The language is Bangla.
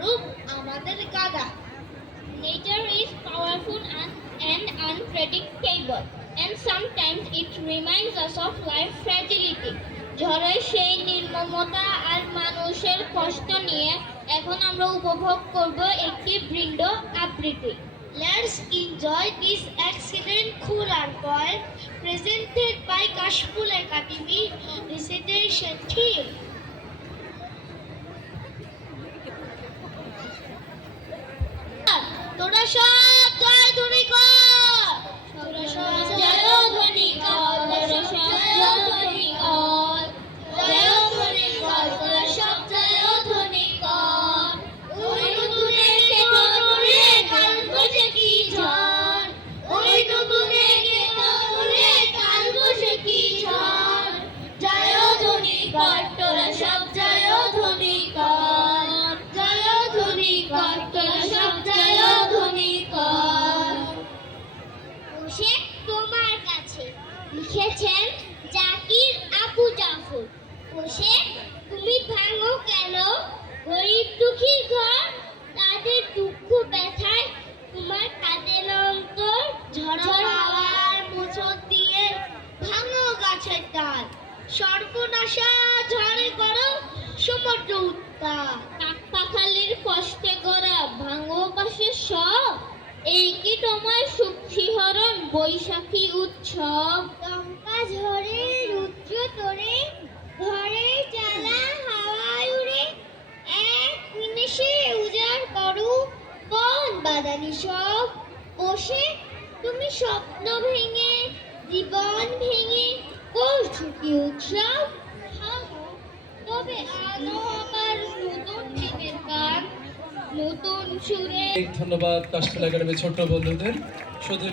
রূপ আমাদের গাধা। Nature is powerful and unpredictable, and sometimes it reminds us of life fragility. ঝড়ের সেই নির্মমতা আর মানুষের কষ্ট নিয়ে এখন আমরা উপভোগ করব একটি বৃন্দ আবৃত্তি। Let's enjoy this excellent Quran poem presented by Kashful Academy recitation team. তোরা সব জয় ধ্বনি কর, তোরা সব জয় ধ্বনি কর, তোরা সব জয় ধ্বনি কর, জয় ধ্বনি কর, তোরা সব জয় ধ্বনি কর। ওই নতুনে কেতো তোরে কাল বসে কি ঝড়, ওই নতুনে কেতো তোরে কাল বসে কি ঝড়, জয় ধ্বনি কর, তোরা সব জয় ধ্বনি কর, জয় ধ্বনি কর, তোরা সব জয় ধ্বনি কর। বসে তোমার কাছে লিখেছেন জাকির আবু জাফর। বসে তুমি ভাঙো কেন গরিব দুঃখীর ঘর, তাদের দুঃখ ব্যথায় তোমার কাঁদের অন্তর, ঝড় হাওয়ার মোচড় দিয়ে ভাঙো গাছের ডাল, সর্বনাশা ঝড়ে করো সমুদ্র উত্তাল, কাকপাখালির কষ্টে গড়া ভাঙো বাসের সব, এই কি তোমার সুখ শিহরণ বৈশাখী উৎসব। দমকা ঝড়ে রুদ্র তোরে ঘরে জ্বালা হাওয়ায় উড়ে, এক নিমেষে উজাড় করো কোন বাদানি সব। বসে তুমি স্বপ্ন ভেঙে জীবন ভেঙে করছো কি উৎসব, থামো তবে আলো আবার নতুন দিনের গান নতুন সুরে। ধন্যবাদ কাশফুল একাডেমির ছোট্ট বন্ধুদের। শুধু